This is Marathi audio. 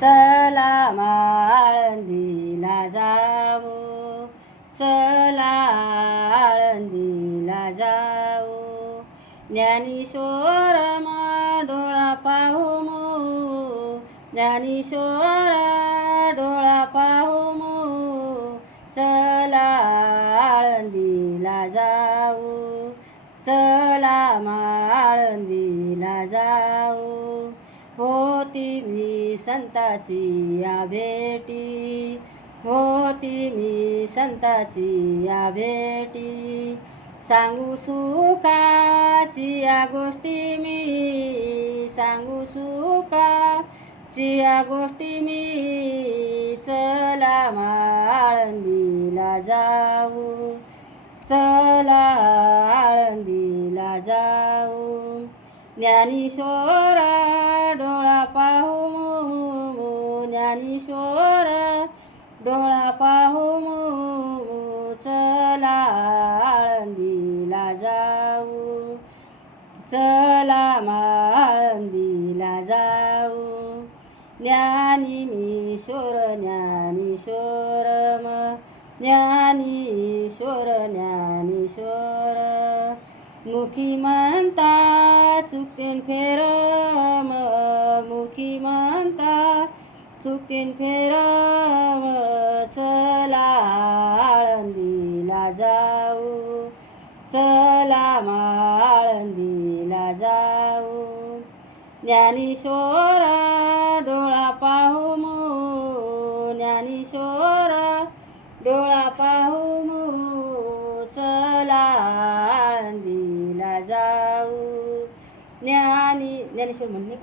चला आळंदीला जाऊ, चला आळंदीला जाऊ, ज्ञानेश्वर डोळा पाहू ज्ञानेश्वर डोळा पाहू चला आळंदीला जाऊ, चला आळंदीला जाऊ. होती मी संताची या भेटी, होती मी संताची या भेटी, सांगू सुखाची या गोष्टी मी, सांगू सुखाची या गोष्टी मी. चला आळंदीला जाऊ, चला आळंदीला जाऊ, ज्ञानेश्वर डोळा पाहू ज्ञानेश्वर डोळा पाहू चला आळंदीला जाऊ, चला आळंदीला जाऊ. ज्ञानेश्वर ज्ञानेश्वर ज्ञानेश्वर ज्ञानेश्वर, मुखी म्हणता चुकतीन फेर मुखी म्हणता चुकतीन फेर. चला आळंदीला जाऊ, चला आळंदीला जाऊ, ज्ञानेश्वर डोळा पाहू ज्ञानेश्वर डोळा पाहू चला आळंदीला जाऊ. ज्ञानेश्वर म्हणणे